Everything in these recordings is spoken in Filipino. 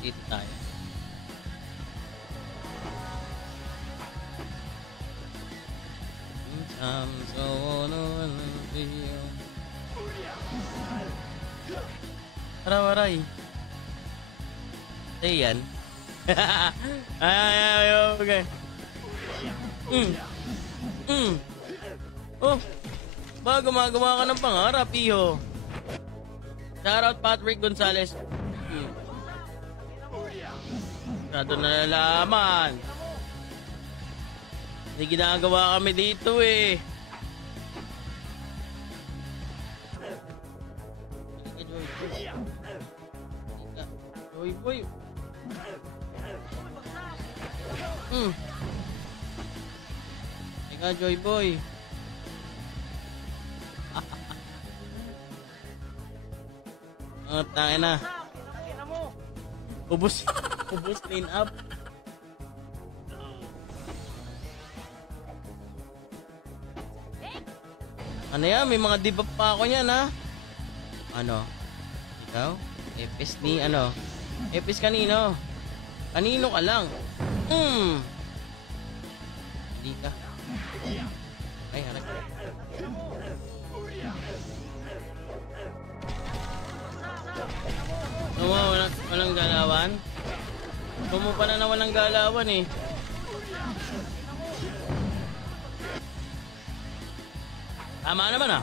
Dito tayo. I'm so on you. Aray. Ay, yan. Ay, okay. Oh, ba gumagawa ka ng pangarap, iho. Shoutout Patrick Gonzalez. Masyado na nalaman. May ginagawa kami dito eh. Joy boy. Teka, Joy boy. Tayo na. Ubus clean up. Ano yan? May mga debuff pa ako yan, ha? Ano? Ikaw? Epis ni, ano? Epis kanino? Kanino ka lang? Hindi ka. Ay, harap. Walang galawan? Tumo pa na walang galawan, eh. Tama naman, ah.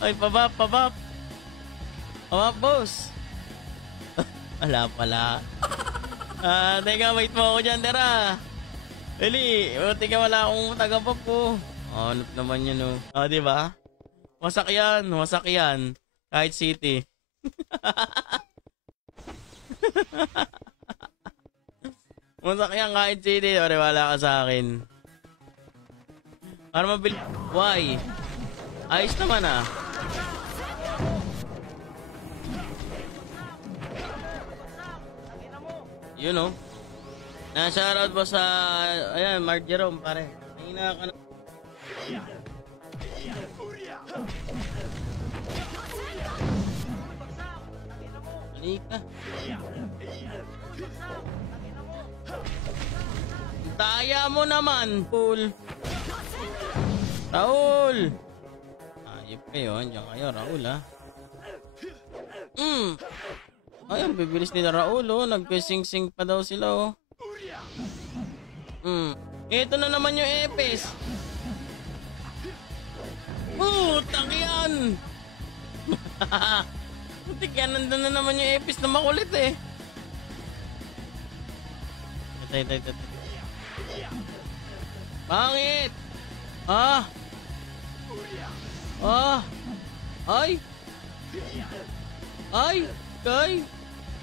Ay, pabap. Pabap, boss. Wala pala. Teka, wait mo ako dyan, Tera. Eli, buti ka wala akong tagapap ko. Hanap naman yun, oh. Diba? Wasak yan. Kahit city. Wasak yan kahit city. Ore, wala ka sa akin. Para mabili. Why? Ayos naman, ah. You know. Na-shoutout ba sa... Ayan, Mark Jerome, pare. Nahina ka na. Halika. Daya mo naman, Paul. Raul. Ayop kayo, andiyan kayo, Raul, ha. Ayun, bibilis nila Raul, oh. Nagpesing-sing pa daw sila, oh. Ito na naman yung epis. Putang yan. Putik yan, nandun na naman yung epis na makulit, eh. Tay. Pangit. Ay.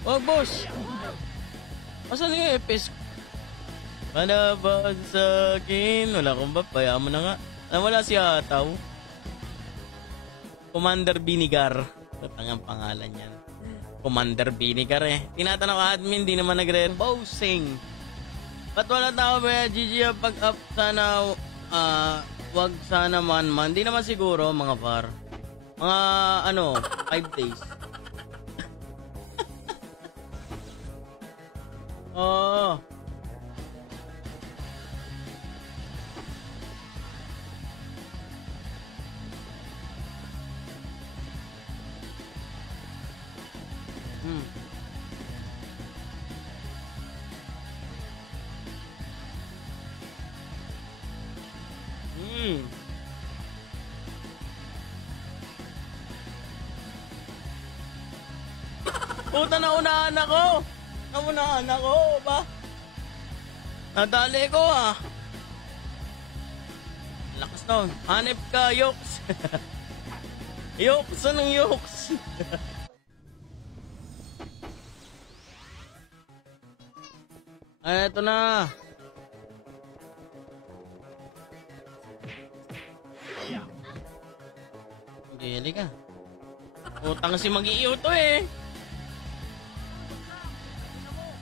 Wag, boss. Asan yung epis? Panaban sa akin. Wala kong ba? Bayaan mo na nga. Wala si Ataw. Commander Binigar. Tangang pangalan yan. Commander Binigar, eh. Tinatanong ka admin, di naman nagre-posing. Ba't wala tao ba? GG pag-up sana. Wag sana man. Di naman siguro, mga par. Mga 5 days. Oh. Puta, naunahan ako ba? Nadali ko, ah. Lakas na. Hanip ka, Yoks. Yoks, anong Yoks? Ay, eto na. Gili ka. Utang si mag-iiw to, eh.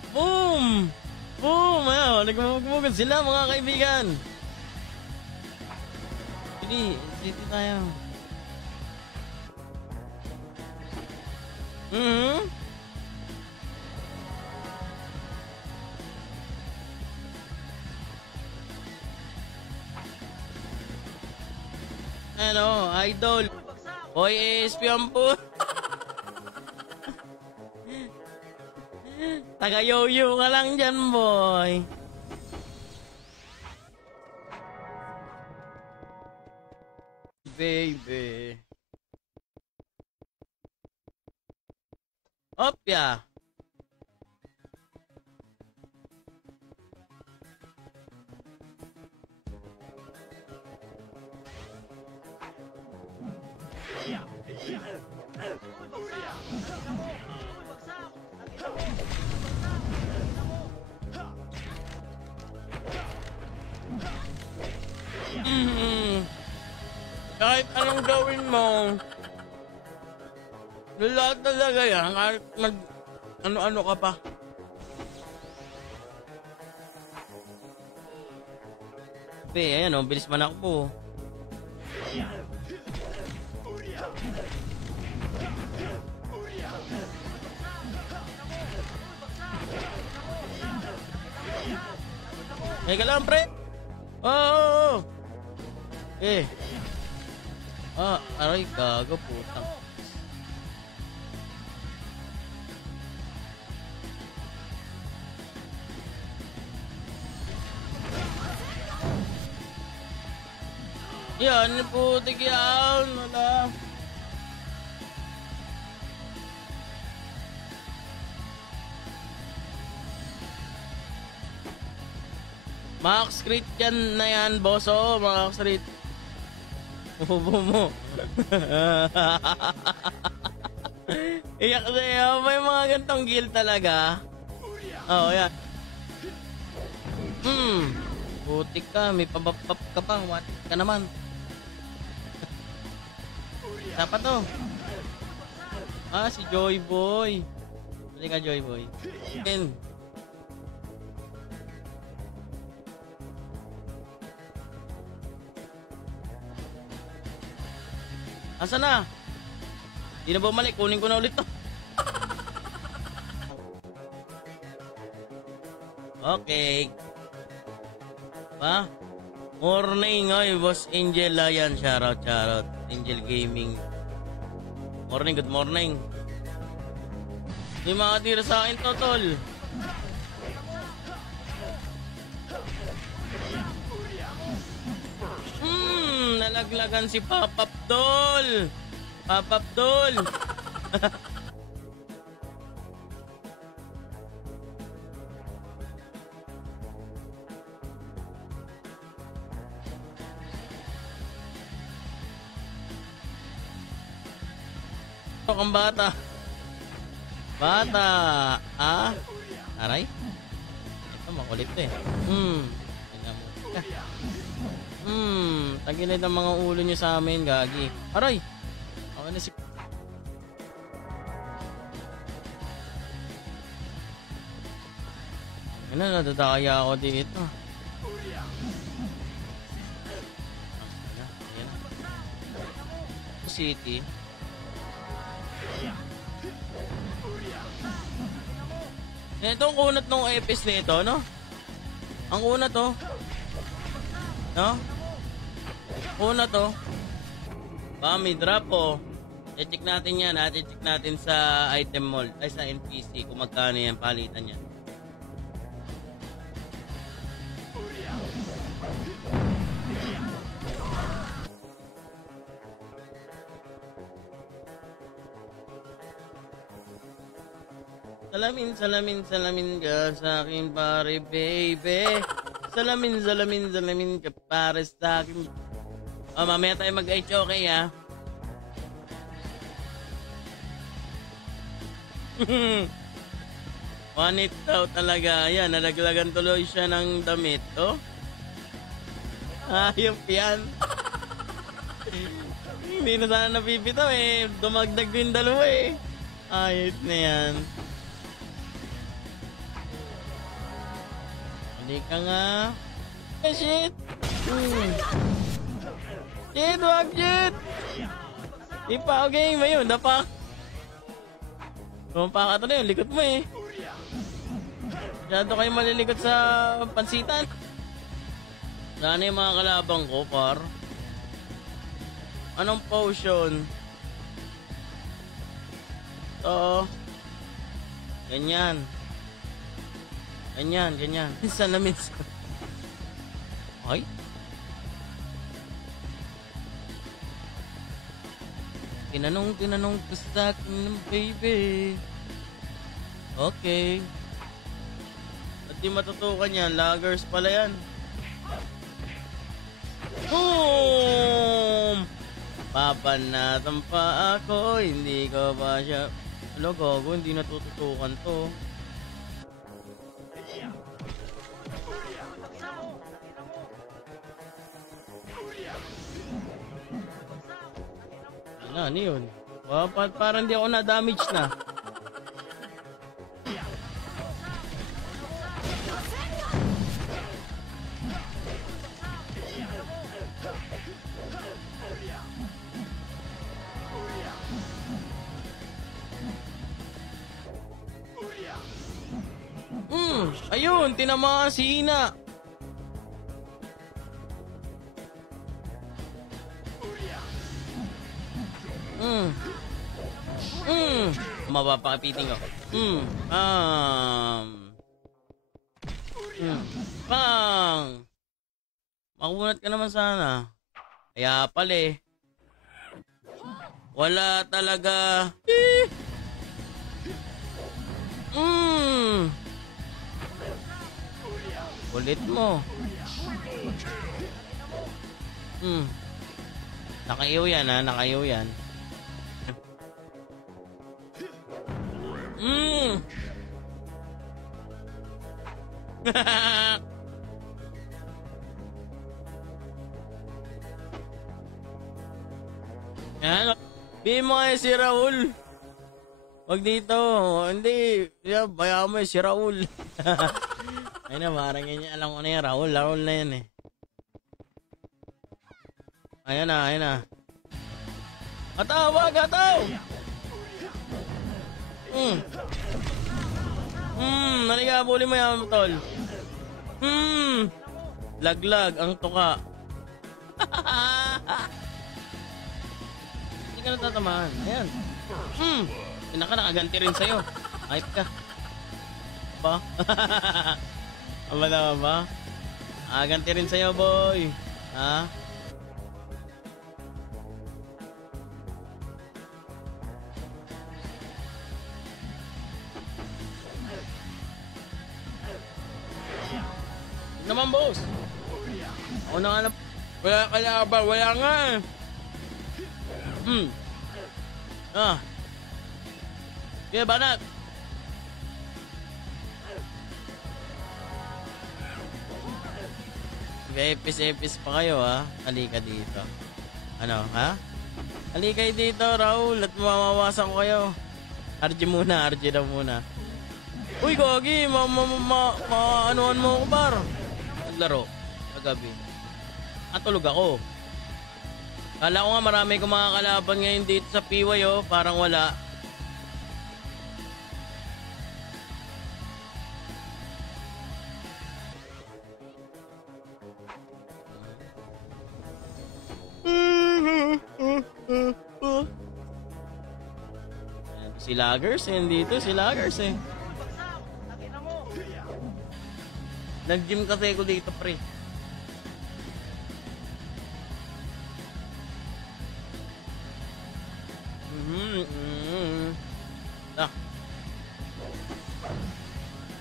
Boom! Oh, nagmamagmugan sila mga kaibigan. Sige, dito tayo. Ano, idol. Hoy, espion po. Taga-yoyo ka lang dyan, boy. Baby. Opya. Kahit anong gawin mo, lahat talaga yan, kahit ano-ano ka pa. Ayan o, bilis manakbo. Teka lang, pre. Oh. Aray, gago, putang. Yan, putik yan. Wala. Max crit yan na yan, boso. Max crit. Ubo mo. Iyak sa'yo. May mga gantong guild talaga. Oo, yan. Putik ka. May pabapap ka pa. What ka naman. Dapat to. Si Joy Boy. Balik ka, Joy Boy. Asa na? Di na bumalik. Kunin ko na ulit to. Okay. Morning. Oy, Boss Angel. Ayan. Shoutout. Angel Gaming. Morning. Good morning. May mga tira sa akin to, tol. Nalaglagan si Papapdol. Kang bata. Aray. Ito makulit eh. Tagilid ang mga ulo nyo sa amin, gagi. Aray! Ako na si... Nadadaya ako dito. City. Ito ang kunat ng epis nito, no? Ang kunat to. No? Kunat to. May drop oh. I-check natin yan ha. I-check natin sa item mall. Ay sa NPC kung magkano yan palitan yan. Salamin ka sa akin pare baby. Salamin ka pare sa akin. Mamaya tayo mag-HOK ha. Wanit daw talaga. Ayan, nalaglagan tuloy siya ng damit. Oh. Ayop yan. Hindi na sana napipitaw eh. Dumagdag din dalawa eh. Ayop na yan. Hindi ka nga. Eh, shit! Shit, wag shit! Ipa, okay, mayon, dapak. Tumapa ka to na yun, likot mo eh. Masyado kayo malilikot sa pansitan. Sana yung mga kalabang ko, par. Anong potion? Ito. Ganyan. Ganyan. Minsan na minsan. Ay? Tinanong ko sa akin ng baby. Okay. At di matutukan yan. Laggers pala yan. Boom! Papanatan pa ako. Hindi ko ba siya... Hello, gago. Hindi natututukan to. Ano yun? Parang di ako na-damage na. Ayun, tinamaan si Ina. Mapapakapiting ko. Bang! Makunat ka naman sana. Kaya pala eh. Wala talaga. Kulit mo. Nakaiyaw yan ha, nakaiyaw yan. Yan. Bigyan mo kayo si Raul. Wag dito. Hindi. Bayaan mo si Raul. Ayun na, parang ganyan. Alam ko na yan. Raul na yan eh. Ayan na. Ataw, wag, ataw! Naliga, buli mo yan, tol. Laglag ang tuka. Hindi ka natatamaan. Ayan. Nakaganti rin sa'yo. Hype ka. Ba? Aba naman ba? Ganti rin sa'yo, boy. Ha? Naman, boss. Ako na nga na... Wala kalaban. Wala nga. Kaya banat. Epis pa kayo ha. Halika dito. Ano ha? Halika dito Raul at mamawasan ko kayo. RG daw muna. Uy gogi, anuan mo ko bar. Naglaro kagabi. Tulog ako. Kala ko nga marami kong mga kalaban ngayon dito sa Piway oh. Parang wala. Si Laggers dito, si Laggers eh. Nag-gym kasi ko dito pre.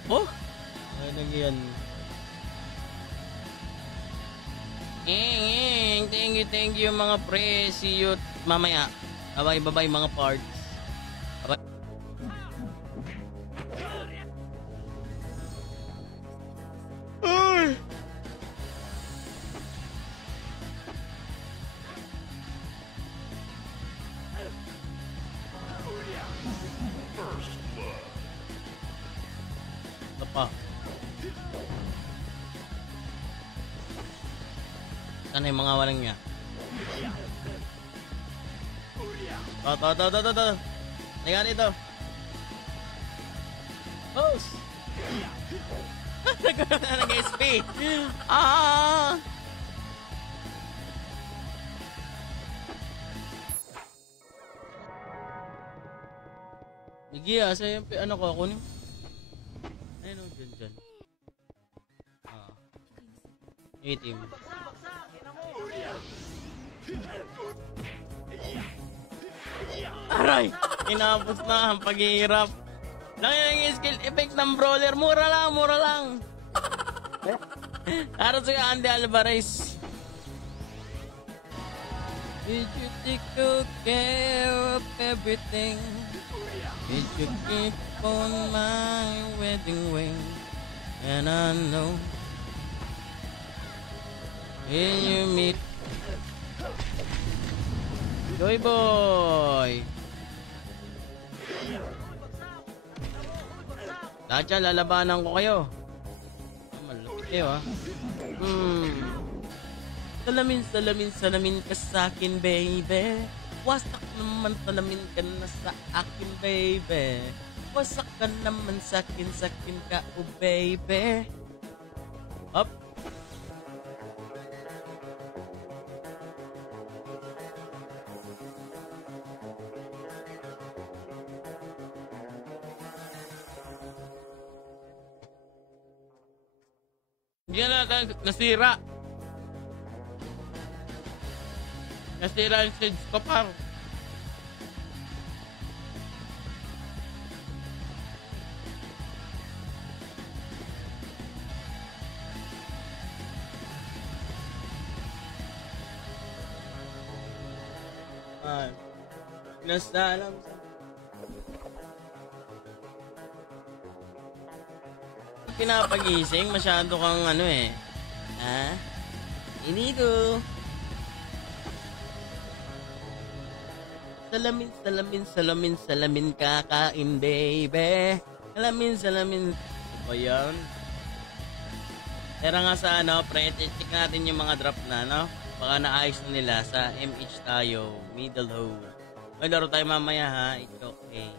Oh, ano yan? Thank you mga pre. See you mamaya. Bye mga parts. Bye. Apa? Ano yung mga walang niya? To. Teka dito. Host! Nagkaroon na nag-SP. Ah! Sige, asa yung ano ko, kunin. Ayun o, dyan. Itim. Aray! Inapos na ang paghihirap. Lang yung skill effect ng brawler. Mura lang. Para sa Andy Alvarez. Did you take good care of everything? Did you keep on my wedding ring? And I know when you meet Joy Boy. Lahat yan, lalabanan ko kayo. Malapit kayo ha. Salamin ka sa akin, baby. Wasak naman, salamin ka na sa akin, baby. Wasak ka naman sa akin ka, oh baby. Up. Hindi na nasira. Nasira yung shades ko, par. Nasalam sa... Pinapagising, masyado kang ano eh. Ha? Inigo. Salamin kakain, baby. Salamin. Ano ba yan? Tara nga sa ano, pre-check natin yung mga drop na, no? Baka naayos na nila sa MH tayo, middle hole. May laro tayo mamaya ha, it's okay.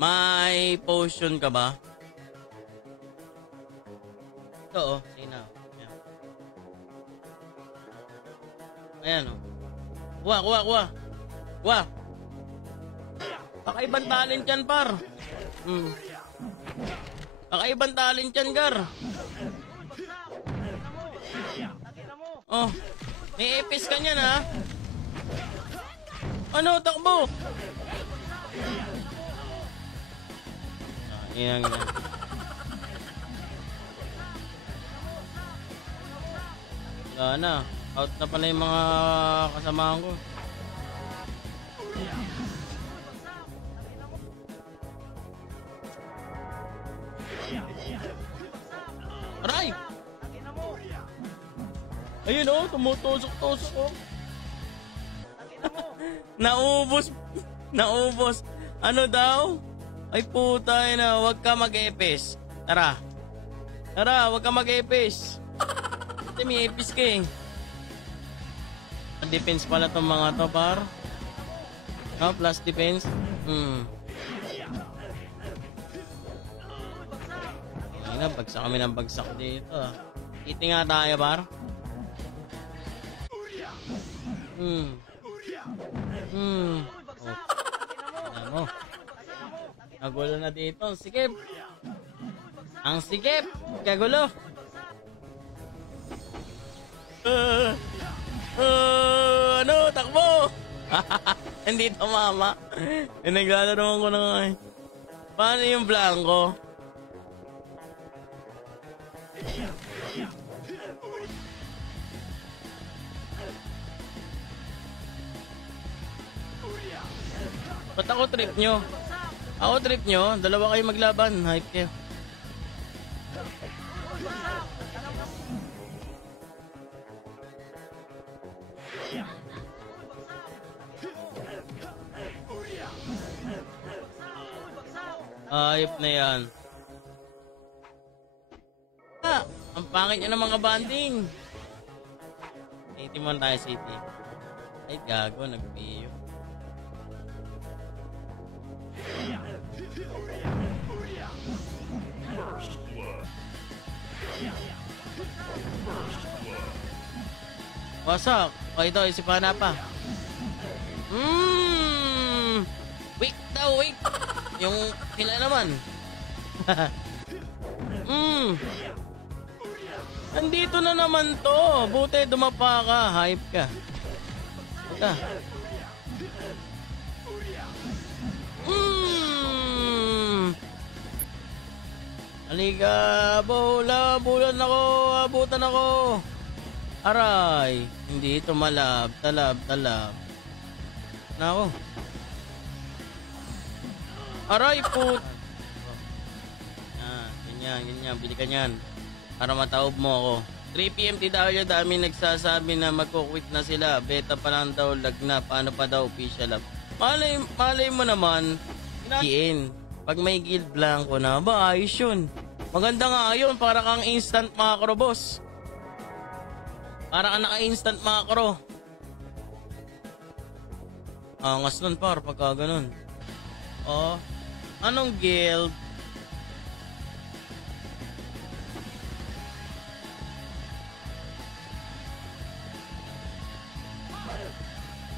May potion ka ba? Ito oh, sige na. Ayan oh. Kuha. Kakaibang talent yan, par. Kakaibang talent yan, gar. Oh, may epis ka niyan, ha? Ano, takbo? Yan. Wala na. Out na pala yung mga kasamahan ko. Aray! Ayun oh, tumutusok-tusok oh. Naubos. Ano daw? Ay putay na, wag ka mag-epis. Tara, wag ka mag-epis. Kasi may epis ka eh. Defense pala tong mga to, par. Oh, plus defense. Ay na, bagsak kami ng bagsak dito. Iti nga tayo, par. Oh. Ano? Nagulo na dito. Sikip. Ang sikip. Kagulo. Ano? Takbo! Hindi tumama. Naglalaro ko na nga eh. Paano yung blanco? Ba't ako trip nyo? Ako trip nyo? Dalawa kayo maglaban. Hype kayo. Ayop na yan. Ang pangit niya ng mga banding. City man tayo, City. Ay, gago, nag-PU. Wasak. O ito, isipan na pa. Weak daw, weak. Yung sila naman. Andito na naman to. Buti dumapa ka. Hype ka. Ika. Halika. Bulan ako. Abutan ako. Aray. Hindi ito malab. Talab. Nako. Aray po. Ganyan. Bili ka niyan. Para mataob mo ako. 3 PM TW, dami nagsasabi na magkukwit na sila. Beta pa lang daw, lag na. Paano pa daw official up? Malay mo naman. Kiin. Pag may guild blanco na, ba ayos yun. Maganda nga yun. Para kang instant macro, boss. Para kang naka-instant macro. Angas nun par, pagka ganun. Oh. Anong guild?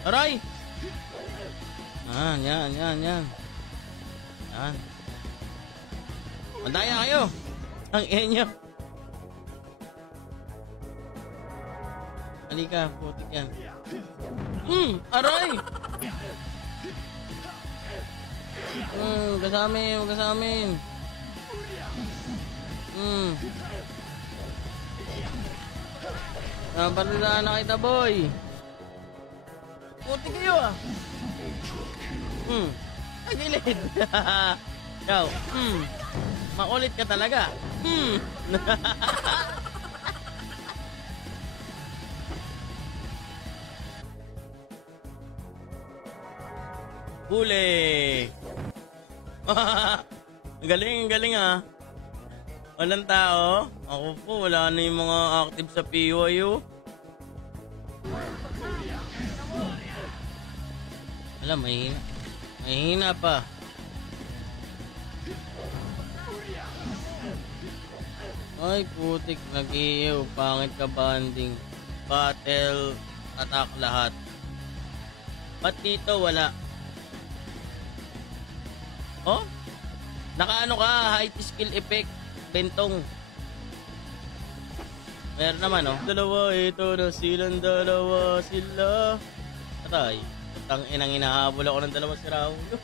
Aray! Yan. Yan. Madaya kayo. Ang inyo. Halika, putik yan. Aray! Kasamin. Nabalala na kita, boy. Puti kayo ah. Agilid. Ikaw. Makulit ka talaga. Huli. Galing ah. Walang tao. Ako po, wala na yung mga active sa PYU. Alam, mahina pa. Ay, putik, nag-iiw. Pangit ka banding. Battle, attack lahat. Ba't dito wala? Oh? Nakaano ka, high skill effect, bentong. Meron naman, oh. Dalawa, ito na silang dalawa sila. Atay. Tang inang inahabol ako ng dalawang si Raulo.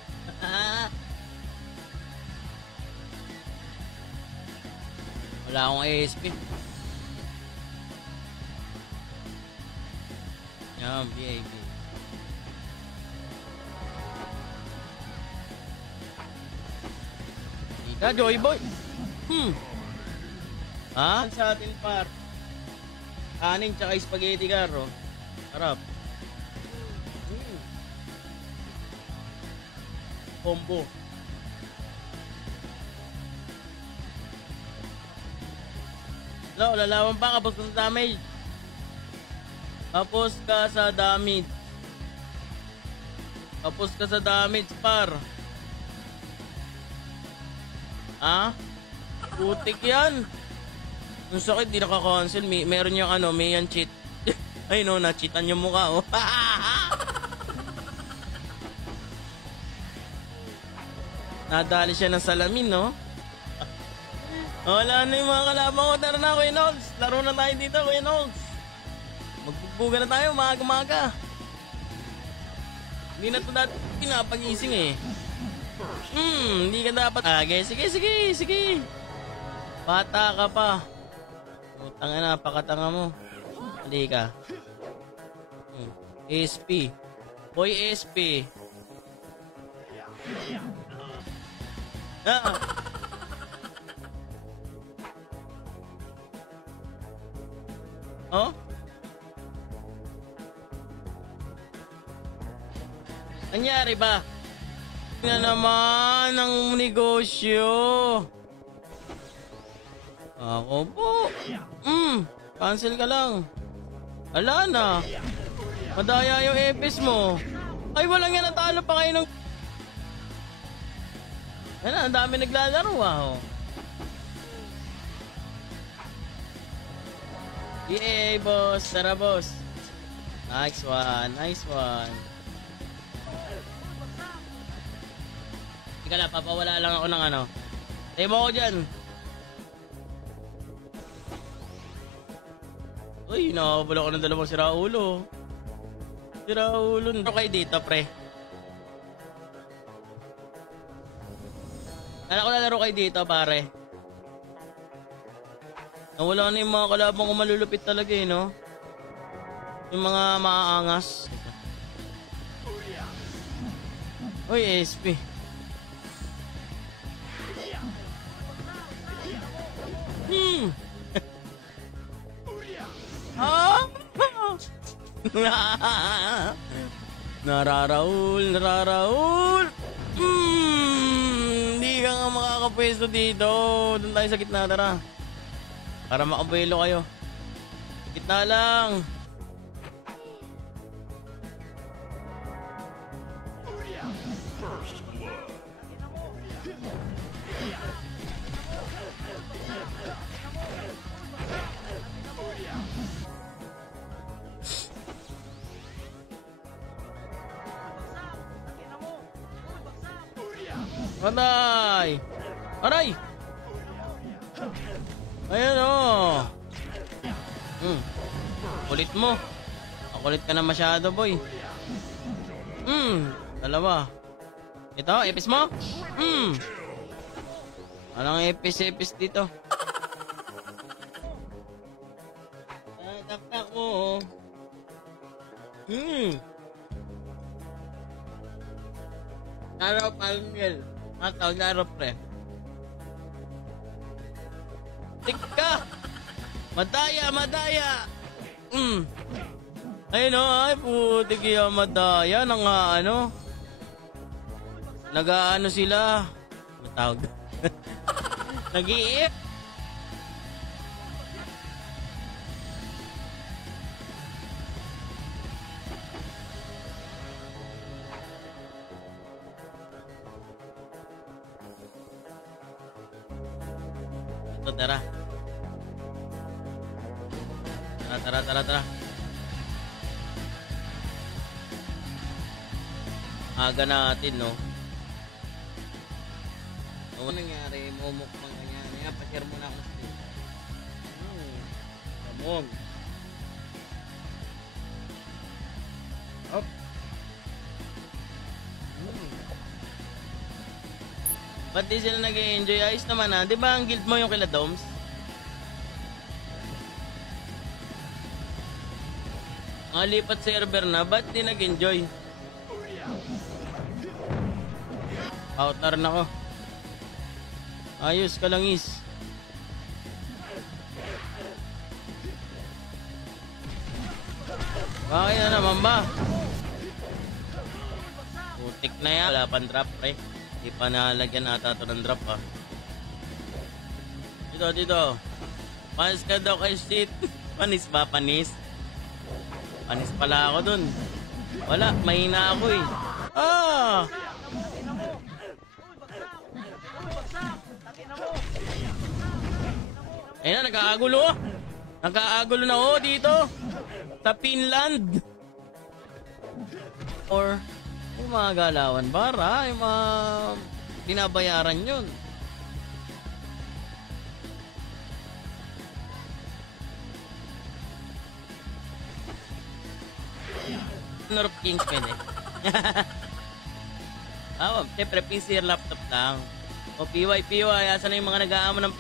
Wala akong ASP. Yan, BAB. Ika, Joy Boy. Ha? Sa atin par. Kanin tsaka spaghetti karo. Harap. Combo. Lalawan pa, kapos ka sa damage. Kapos ka sa damage, par. Ha? Putik yan. Yung sakit, di naka-cancel. Meron yung may yan cheat. Ay no, na-cheatan yung mukha, oh. Nadali siya ng salamin, no? Wala na yung mga kalaban ko. Tara na, Kuya Nolds. Laro na tayo dito, Kuya Nolds. Magbubuga na tayo, umaga-umaga. Hindi na ito dati pinapag-ising eh. Hindi ka dapat. Sige. Bata ka pa. Utang na, pakatanga mo. Hindi ka. SP. Boy SP. Oh? Nangyari ba? Na naman ang negosyo. Ako po. Cancel ka lang. Ala na. Madaya yung epis mo. Ay, walang yan. Natalo pa kayo ng... Yan na, ang dami naglalaro oh. Yay, boss. Tara, boss. Nice one. Nice one. Ika na, papawala lang ako ng ano. Tayo mo ako dyan. Uy, nakakabala ko ng dalawang siraulo. Siraulo. Ano kayo dito, pre? Anak ko lalaro kayo dito, pare. Nawala na yung mga kalabang ko malulupit talaga eh, no? Yung mga maaangas. Uy, SP. Nararaul. Hindi ka nga makakapwesto dito. Doon tayo sa gitna, tara. Para makabuelo kayo. Gitna lang. Aray! Aray! Ayan o. Kulit mo. Makulit ka na masyado, boy. Dalawa. Ito, epis mo? Anong epis dito? Tak mo. Araw palmil. Mataw na araw, pre. Tika! Madaya! Ayun o, ay putik yung madaya. Nag-ano sila. Matawag. Nag-iip. Ito, tara. Tara. Aga natin, no? Ano nangyari? Mumukbang nangyari. Pa-share muna ako sa iyo. Kamong. Up. Ba't di sila nag-enjoy? Ayos naman ha. Di ba ang guild mo yung kila Doms? Ang lipat server na, ba't di nag-enjoy? Outer na ko. Ayos ka lang is. Bakit na naman ba? Putik na yan. Wala pang drop, pre. Di pa nalagyan ata ito ng drop, ha. Dito. Panis ka daw kay shit. Panis ba? Panis pala ako dun. Wala, mahina ako eh. Ayun na, nagkaagulo na ako dito sa Finland. Or yung mga galawan bara, yung mga binabayaran yun. Honor of Kingsman eh. Siyempre PC laptop lang. O PY, asan na yung mga nag-aamon ng